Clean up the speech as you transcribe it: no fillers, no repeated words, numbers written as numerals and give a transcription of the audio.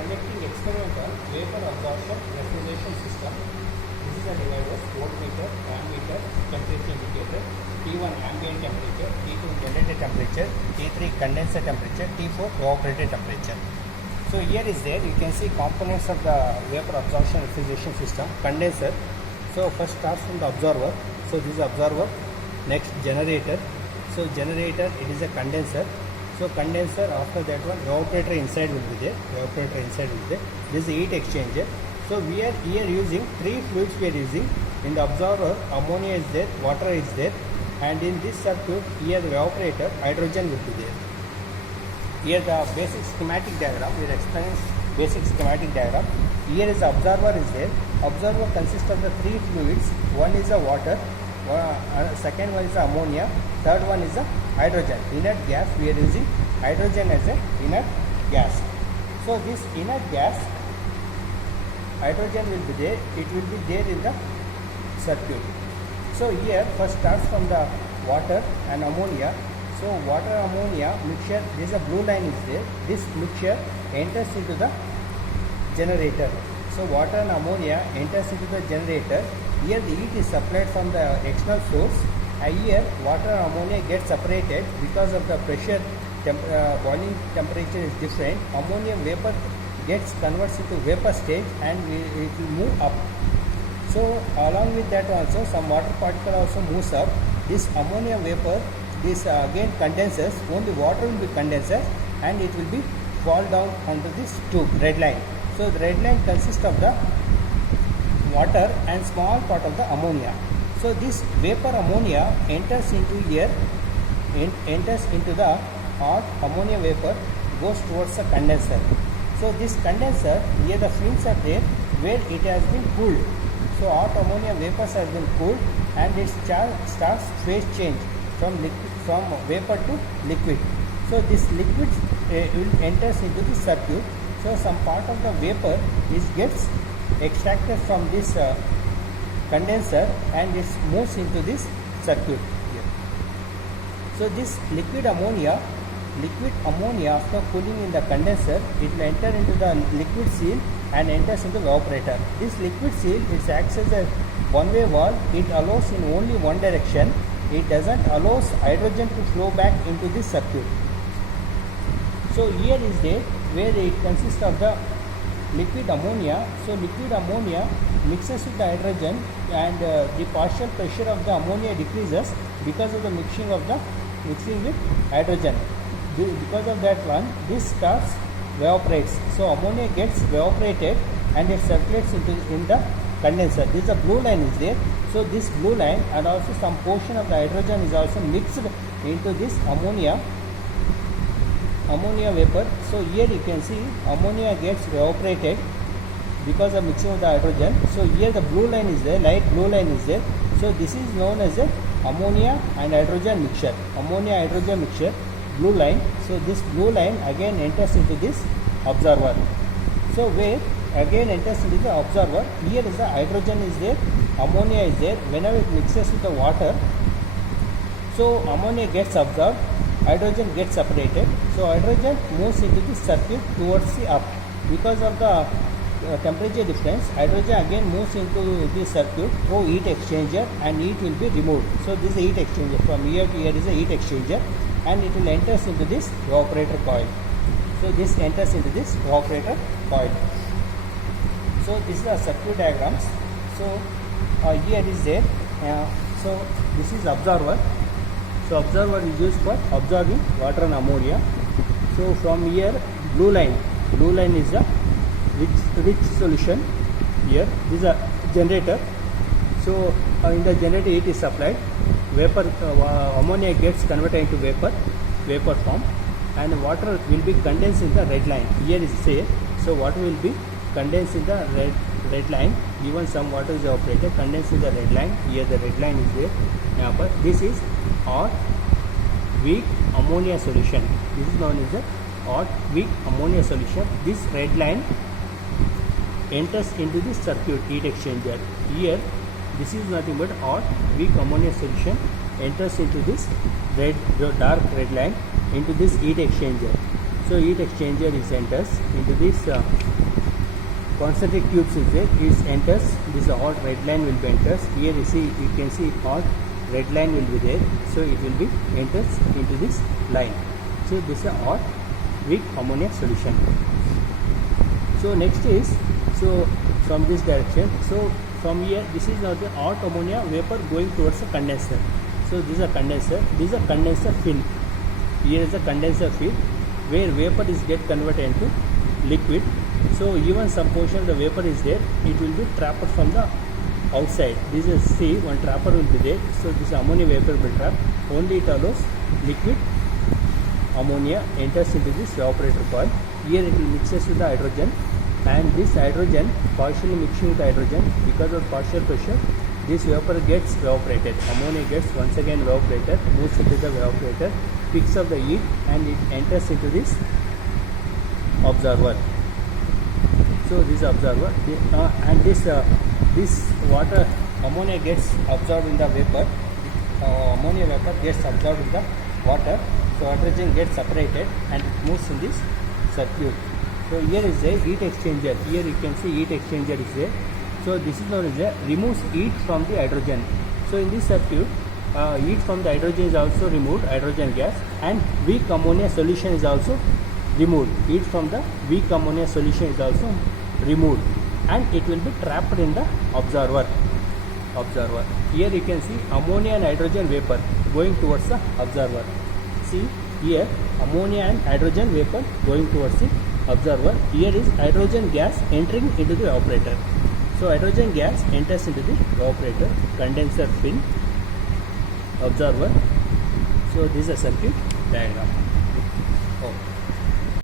conducting experimental vapor absorption refrigeration system. This is a device: voltmeter, ammeter, temperature indicator, T1 ambient temperature, T2 generator temperature, T3 condenser temperature, T4 evaporator temperature. So here is there, you can see components of the vapor absorption refrigeration system. Condenser. So first starts from the absorber. So this is absorber. Next generator. So generator, it is a condenser. So condenser, after that one evaporator inside will be there. Evaporator inside will be there. This is the heat exchanger. So we are here using three fluids we are using. In the absorber, ammonia is there, water is there, and in this circuit here the evaporator, hydrogen will be there. Here the basic schematic diagram, we will explain basic schematic diagram. Here is the absorber is there. Absorber consists of the three fluids. One is the water, second one is the ammonia, third one is the hydrogen. Inert gas, we are using hydrogen as a inert gas. So this inert gas, hydrogen will be there, it will be there in the circuit. So here first starts from the water and ammonia. So water ammonia mixture, there is a blue line is there. This mixture enters into the generator. So water and ammonia enters into the generator. Here the heat is supplied from the external source. And here water and ammonia get separated because of the pressure, boiling temperature is different. Ammonia vapor gets converts into vapor stage and it will move up. So along with that also some water particle also moves up. This ammonia vapor, this again condenses, only water will be condenser and it will be fall down onto this tube, red line. So the red line consists of the water and small part of the ammonia. So this vapor ammonia enters into here, enters into the hot ammonia vapor, goes towards the condenser. So this condenser, here the fins are there where it has been cooled. So hot ammonia vapors has been cooled and it starts phase change from vapor to liquid. So this liquid will enters into the circuit. So some part of the vapor gets extracted from this condenser and it moves into this circuit here. So this liquid ammonia after cooling in the condenser, it will enter into the liquid seal and enters into the evaporator. This liquid seal, it acts as a one-way valve. It allows in only one direction. It doesn't allow hydrogen to flow back into this circuit. So here is there where it consists of the liquid ammonia. So liquid ammonia mixes with the hydrogen and the partial pressure of the ammonia decreases because of the mixing with hydrogen. Because of that one, this starts evaporates. So ammonia gets evaporated and it circulates in the condenser. This is a blue line is there. So this blue line and also some portion of the hydrogen is also mixed into this ammonia vapor. So here you can see ammonia gets evaporated because of mixing of the hydrogen. So here the blue line is there, light blue line is there. So this is known as a ammonia and hydrogen mixture. Ammonia hydrogen mixture, blue line. So this blue line again enters into this absorber. So where again enters into the absorber, here is the hydrogen is there, ammonia is there. Whenever it mixes with the water, so ammonia gets absorbed, hydrogen gets separated. So hydrogen moves into the circuit towards the up. Because of the temperature difference, hydrogen again moves into the circuit through heat exchanger and heat will be removed. So this is a heat exchanger. From here to here is a heat exchanger and it will enters into this evaporator coil. So this enters into this evaporator coil. So this is the circuit diagrams. So here is there. So this is absorber. So absorber is used for absorbing water and ammonia. So from here blue line is a rich solution. Here this is a generator. So in the generator heat is supplied. Vapor ammonia gets converted into vapor form, and water will be condensed in the red line. Here is say, so water will be condensed in the red line. Given some water is evaporated, condensed in the red line. Here the red line is there. But this is hot weak ammonia solution. This is known as the hot weak ammonia solution. This red line enters into the circuit heat exchanger. Here this is nothing but hot weak ammonia solution enters into this dark red line into this heat exchanger. So heat exchanger is enters into this concentric tubes is there. It enters. This hot red line will be enters. Here you see, you can see hot red line will be there. So it will be enters into this line. So this is a hot weak ammonia solution. So next is, so from this direction, so from here this is now the hot ammonia vapor going towards a condenser. So this is a condenser. This is a condenser fin. Here is a condenser fin where vapor is get converted into liquid. So even some portion of the vapor is there, it will be trapped from the outside. This is, see, one trapper will be there. So this ammonia vapor will trap. Only it allows liquid ammonia enters into this evaporator coil. Here it will mixes with the hydrogen, and this hydrogen partially mixing with hydrogen, because of partial pressure this vapor gets evaporated. Ammonia gets once again evaporated, moves into the evaporator, picks up the heat, and it enters into this observer. So this observer, and this water ammonia gets absorbed in the vapor. Ammonia vapor gets absorbed in the water. So hydrogen gets separated and it moves in this circuit. So here is a heat exchanger. Here you can see heat exchanger is there. So this is known as a removes heat from the hydrogen. So in this circuit, heat from the hydrogen is also removed, hydrogen gas, and weak ammonia solution is also removed. Heat from the weak ammonia solution is also removed, and it will be trapped in the observer. Here you can see ammonia and hydrogen vapor going towards the observer. See here, ammonia and hydrogen vapor going towards the observer. Here is hydrogen gas entering into the evaporator. So hydrogen gas enters into the evaporator, condenser fin, observer. So this is a circuit diagram.